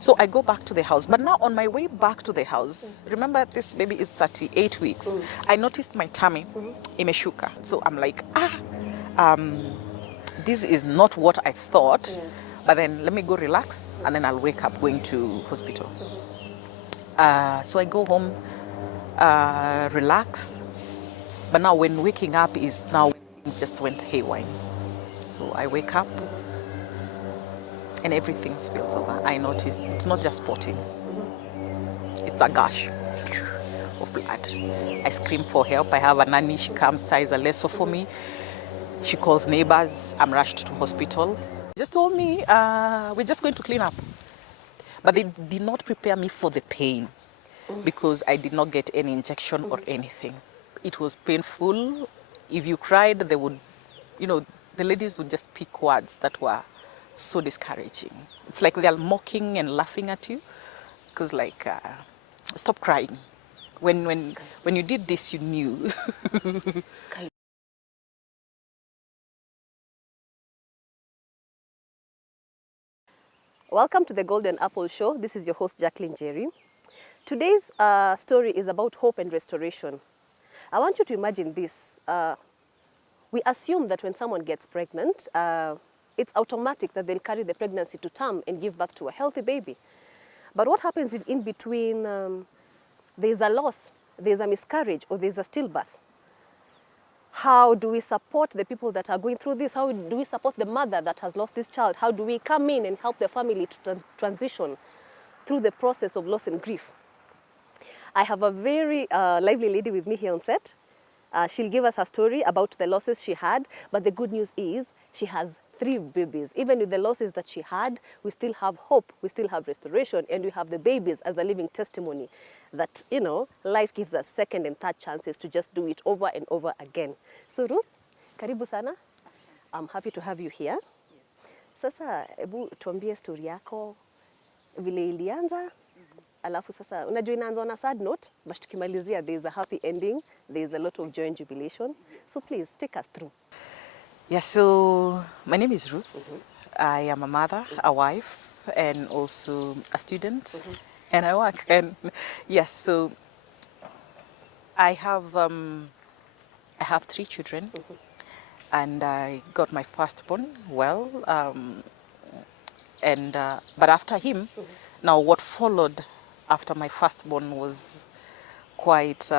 So I go back to the house. But now on my way back to the house, remember this baby is 38 weeks. I noticed my tummy imeshuka. So I'm like, this is not what I thought. But then let me go relax and then I'll wake up going to hospital. So I go home, relax. But now when waking up is now when things just went haywire. So I wake up and everything spills over. I notice it's not just spotting. It's a gush of blood. I scream for help. I have a nanny. She comes, ties a lasso for me. She calls neighbors. I'm rushed to hospital. Just told me, we're just going to clean up. But they did not prepare me for the pain because I did not get any injection or anything. It was painful. If you cried, they would, the ladies would just pick words that were so discouraging. It's like they're mocking and laughing at you because stop crying. When you did this, you knew. Welcome to the Golden Apple Show. This is your host, Jacqueline Jerry. Today's story is about hope and restoration. I want you to imagine this. We assume that when someone gets pregnant, it's automatic that they'll carry the pregnancy to term and give birth to a healthy baby. But what happens if in between there's a loss, there's a miscarriage, or there's a stillbirth? How do we support the people that are going through this? How do we support the mother that has lost this child? How do we come in and help the family to transition through the process of loss and grief? I have a very lively lady with me here on set. She'll give us her story about the losses she had, but the good news is she has 3 babies. Even with the losses that she had, we still have hope, we still have restoration, and we have the babies as a living testimony that, life gives us second and third chances to just do it over and over again. So Ruth, karibu sana. I'm happy to have you here. Sasa, ebu tuambie story yako, vile ilianza, alafu sasa, unajua inaanza on a sad note, but tukimalizia there is a happy ending, there is a lot of joy and jubilation. So please, take us through. Yeah, so my name is Ruth. I am a mother, a wife, and also a student, and I work. And yes, so I have 3 children, and I got my firstborn well, but after him, now what followed after my firstborn was quite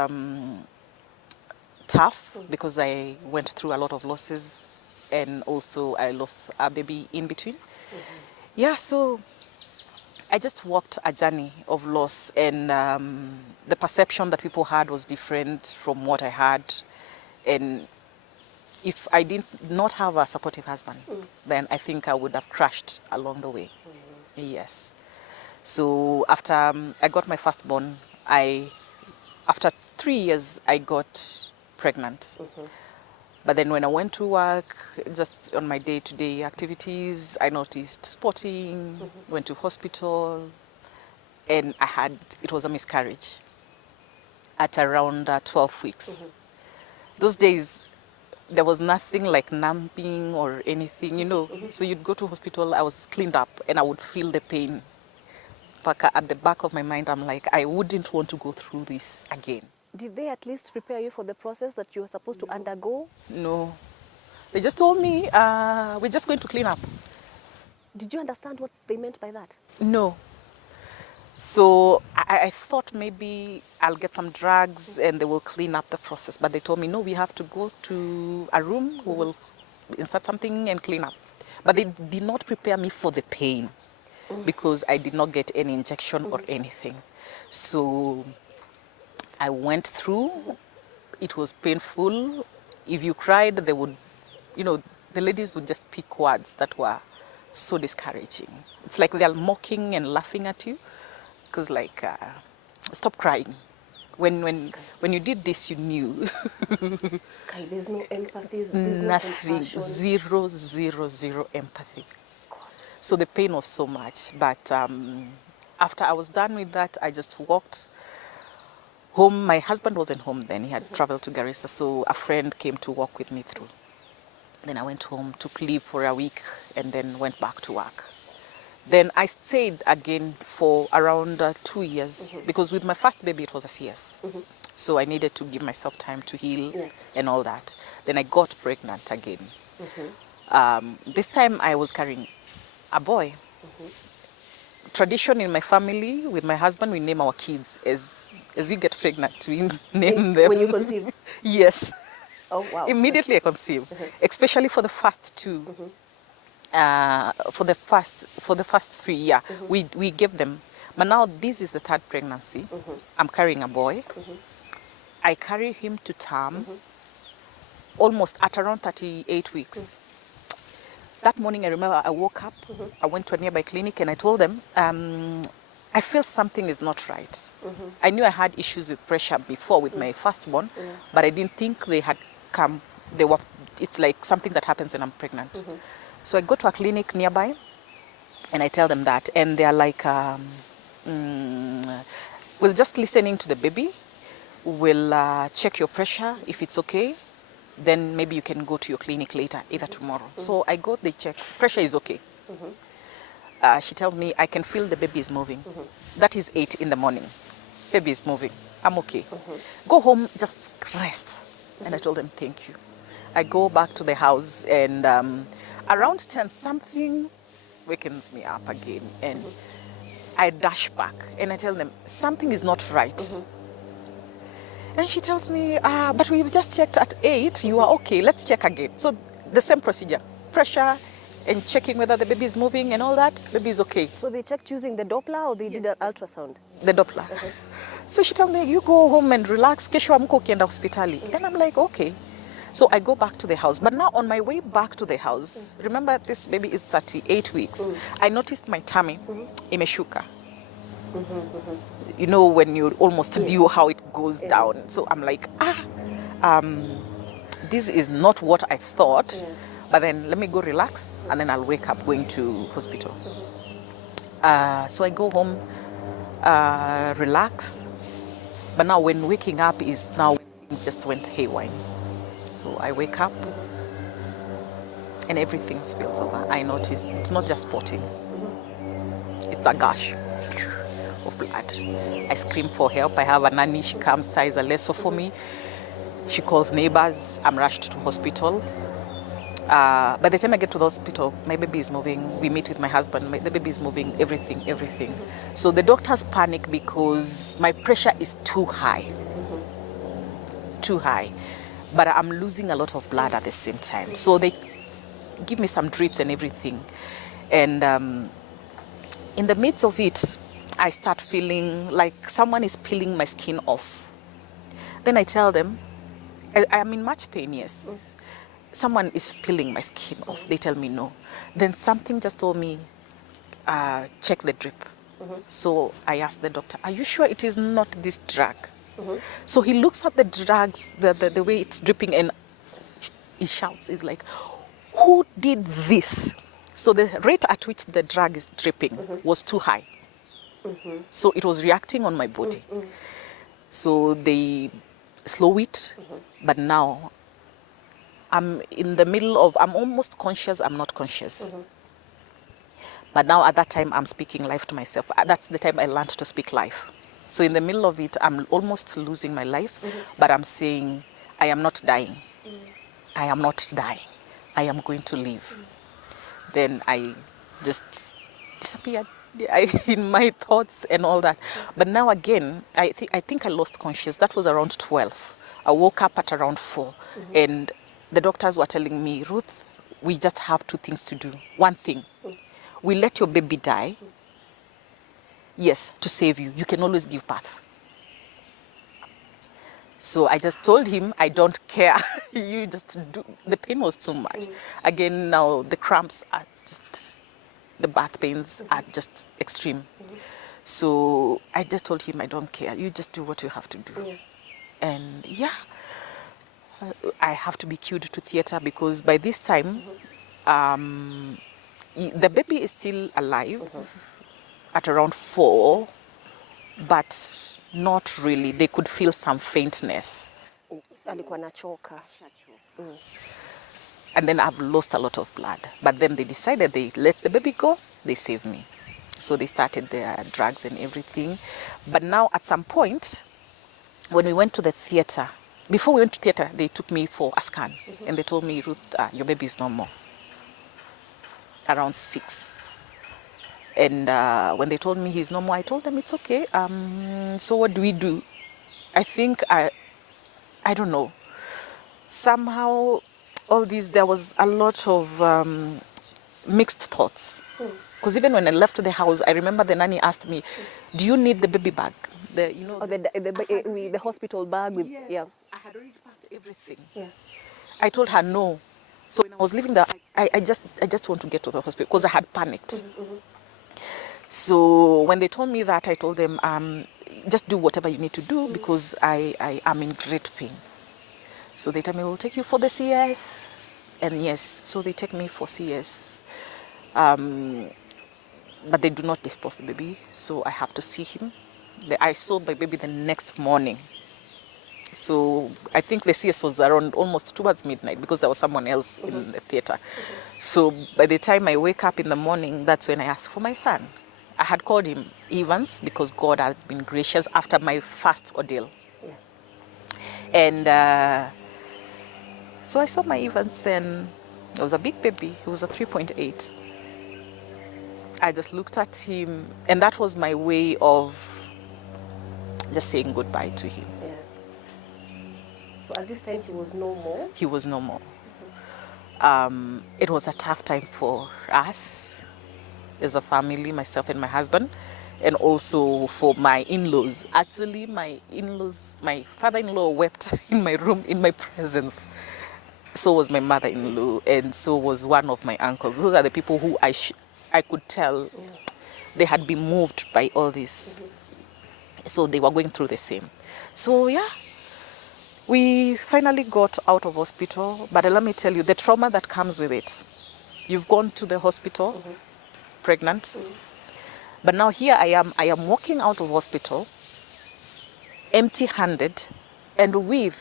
tough because I went through a lot of losses and also I lost a baby in between. Yeah, so I just walked a journey of loss, and the perception that people had was different from what I had. And if I did not have a supportive husband, then I think I would have crashed along the way. Yes. So after I got my firstborn, after 3 years, I got pregnant. But then when I went to work, just on my day-to-day activities, I noticed spotting, went to hospital, and it was a miscarriage at around 12 weeks. Those days, there was nothing like numbing or anything, So you'd go to hospital, I was cleaned up, and I would feel the pain. But at the back of my mind, I'm like, I wouldn't want to go through this again. Did they at least prepare you for the process that you were supposed to undergo? No. They just told me, we're just going to clean up. Did you understand what they meant by that? No. So I thought maybe I'll get some drugs and they will clean up the process. But they told me, no, we have to go to a room, we will insert something and clean up. But they did not prepare me for the pain because I did not get any injection or anything. So I went through. It was painful. If you cried, they would, the ladies would just pick words that were so discouraging. It's like they're mocking and laughing at you because stop crying. When you did this, you knew. Okay, there's no empathy, there's Nothing, no zero empathy. So the pain was so much. But after I was done with that, I just walked home. My husband wasn't home then. He had traveled to Garissa, so a friend came to walk with me through. Then I went home, took leave for a week, and then went back to work. Then I stayed again for around 2 years because with my first baby it was a CS. So I needed to give myself time to heal and all that. Then I got pregnant again. This time I was carrying a boy. Tradition in my family with my husband, we name our kids as we get pregnant, we name them. When you conceive? Yes. Oh, wow. Immediately I conceive, especially for the first two. For the first 3, yeah, we gave them. But now this is the third pregnancy. I'm carrying a boy. I carry him to term almost at around 38 weeks. That morning I remember I woke up, I went to a nearby clinic and I told them, I feel something is not right. I knew I had issues with pressure before with my firstborn, but I didn't think they had come. It's like something that happens when I'm pregnant. So I go to a clinic nearby and I tell them that, and they're like, we're just listening to the baby. We'll check your pressure. If it's okay, then maybe you can go to your clinic later, either tomorrow. So I go, they check. Pressure is okay. She tells me, I can feel the baby is moving. That is 8 in the morning. Baby is moving. I'm okay. Go home, just rest. And I told them, thank you. I go back to the house and around 10, something wakens me up again. And I dash back and I tell them, something is not right. And she tells me, but we've just checked at 8, you are okay, let's check again. So the same procedure, pressure and checking whether the baby is moving and all that, baby is okay. So they checked using the Doppler or they did an ultrasound? The Doppler. So she told me, you go home and relax, kesho amko ukienda hospitali. And I'm like, okay. So I go back to the house. But now on my way back to the house, remember this baby is 38 weeks. I noticed my tummy, imeshuka. You know, when you're almost due, how it goes down. So I'm like, this is not what I thought. But then let me go relax and then I'll wake up going to hospital. So I go home, relax. But now when waking up is now things just went haywire. So I wake up and everything spills over. I notice it's not just spotting. It's a gush of blood. I scream for help. I have a nanny. She comes, ties a lasso for me. She calls neighbors. I'm rushed to hospital. By the time I get to the hospital, my baby is moving. We meet with my husband. The baby is moving. Everything. So the doctors panic because my pressure is too high. Too high. But I'm losing a lot of blood at the same time. So they give me some drips and everything. And in the midst of it, I start feeling like someone is peeling my skin off. Then I tell them, I'm in much pain, yes. Someone is peeling my skin off. They tell me no. Then something just told me, check the drip. So I asked the doctor, are you sure it is not this drug? So he looks at the drugs, the way it's dripping, and he shouts, he's like, who did this? So the rate at which the drug is dripping was too high. So it was reacting on my body. So they slow it, but now I'm in the middle of, I'm almost conscious, I'm not conscious. But now at that time, I'm speaking life to myself. That's the time I learned to speak life. So in the middle of it, I'm almost losing my life, but I'm saying, I am not dying. I am not dying. I am going to live. Then I just disappeared in my thoughts and all that. But now again, I think I lost consciousness. That was around 12. I woke up at around 4. And the doctors were telling me, Ruth, we just have 2 things to do. One thing, we let your baby die. Yes, to save you. You can always give birth. So I just told him, I don't care. You just do. The pain was too much. Again, now the cramps are just, the birth pains are just extreme. So I just told him, I don't care. You just do what you have to do. And I have to be cued to theater because by this time, the baby is still alive at around 4, but not really. They could feel some faintness. Alikuwa anachoka. And then I've lost a lot of blood. But then they decided they let the baby go, they saved me. So they started their drugs and everything. But now at some point, when we went to the theater, before we went to theater, they took me for a scan. And they told me, Ruth, your baby is no more. Around 6. And when they told me he's no more, I told them it's okay. So what do we do? I think I don't know. Somehow, all these, there was a lot of mixed thoughts. Because even when I left the house, I remember the nanny asked me, "Do you need the baby bag? The Or the hospital bag with yeah. I had already packed everything. Yeah. I told her no. So when I was leaving, I just want to get to the hospital because I had panicked. So when they told me that, I told them, just do whatever you need to do because I am in great pain. So they tell me, we'll take you for the CS. And yes, so they take me for CS. But they do not dispose the baby, so I have to see him. I saw my baby the next morning. So I think the CS was around almost towards midnight because there was someone else in the theater. So by the time I wake up in the morning, that's when I asked for my son. I had called him Evans because God had been gracious after my first ordeal. Yeah. And so I saw my Evans and it was a big baby. He was a 3.8. I just looked at him and that was my way of just saying goodbye to him. Yeah. So at this time he was no more? He was no more. It was a tough time for us as a family, myself and my husband, and also for my in-laws. Actually, my in-laws, my father-in-law wept in my room in my presence. So was my mother-in-law, and so was one of my uncles. Those are the people who I could tell they had been moved by all this. So they were going through the same. So yeah, we finally got out of hospital, but let me tell you, the trauma that comes with it. You've gone to the hospital, pregnant, but now here I am walking out of hospital, empty-handed, and with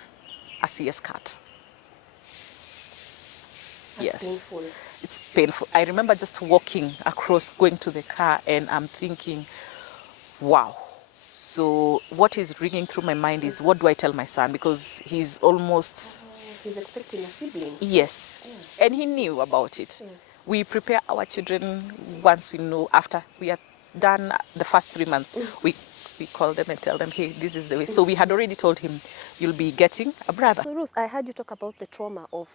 a CS cut. That's Yes, painful. it's painful. I remember just walking across, going to the car, and I'm thinking, wow. So what is ringing through my mind is, what do I tell my son? Because he's almost... He's expecting a sibling. Yes, and he knew about it. We prepare our children once we know, after we are done the first 3 months, we call them and tell them, hey, this is the way. So we had already told him, you'll be getting a brother. So Ruth, I heard you talk about the trauma of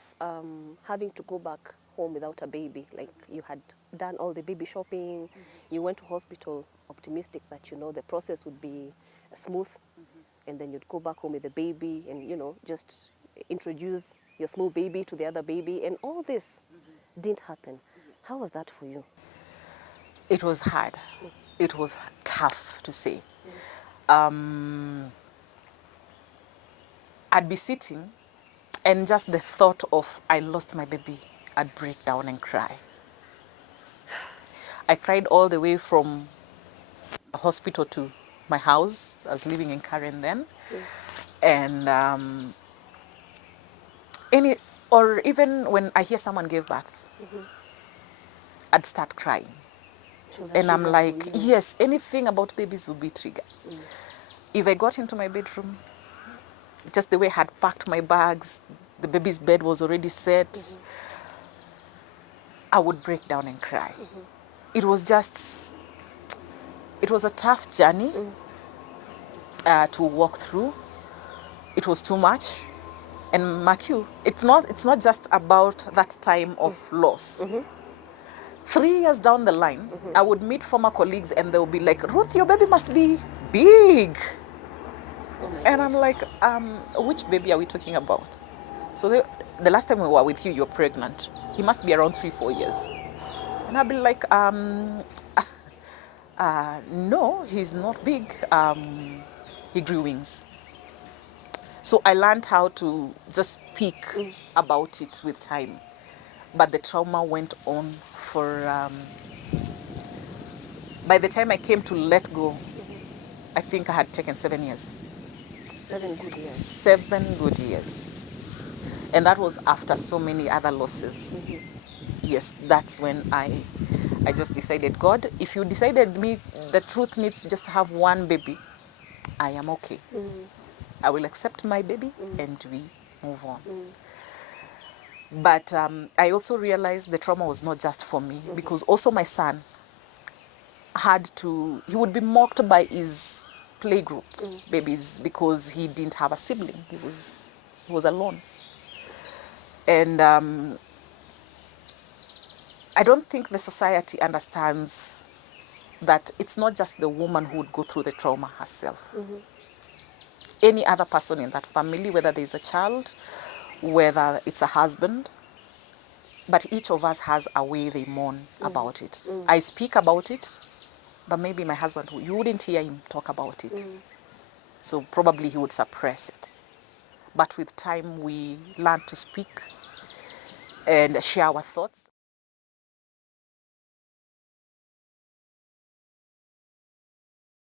having to go back home without a baby. Like you had done all the baby shopping, you went to hospital optimistic that, you know, the process would be smooth, and then you'd go back home with the baby and, you know, just introduce your small baby to the other baby, and all this didn't happen. How was that for you? It was hard. It was tough to say. I'd be sitting and just the thought of I lost my baby, I'd break down and cry. I cried all the way from the hospital to my house. I was living in Karen then. And or even when I hear someone gave birth, I'd start crying. So And I'm trigger like, for you. yes, anything about babies will be triggered. If I got into my bedroom, just the way I had packed my bags, the baby's bed was already set, I would break down and cry. It was a tough journey to walk through. It was too much. And mark you, it's not just about that time of loss. 3 years down the line, I would meet former colleagues and they would be like, Ruth, your baby must be big. And I'm like, which baby are we talking about? So the last time we were with you, you're pregnant. He must be around 3-4 years. And I'd be like, no, he's not big. He grew wings. So I learned how to just speak about it with time. But the trauma went on for, by the time I came to let go, I think I had taken 7 years. 7 good years. 7 good years. And that was after so many other losses. Yes, that's when I I just decided, God, if you decided me that Ruth needs to just have one baby, I am okay. I will accept my baby and we move on. But I also realized the trauma was not just for me, because also my son he would be mocked by his playgroup babies because he didn't have a sibling. He was alone. And I don't think the society understands that it's not just the woman who would go through the trauma herself. Any other person in that family, whether there's a child, whether it's a husband, but each of us has a way they mourn about it. I speak about it, but maybe my husband, you wouldn't hear him talk about it. So probably he would suppress it. But with time, we learn to speak and share our thoughts.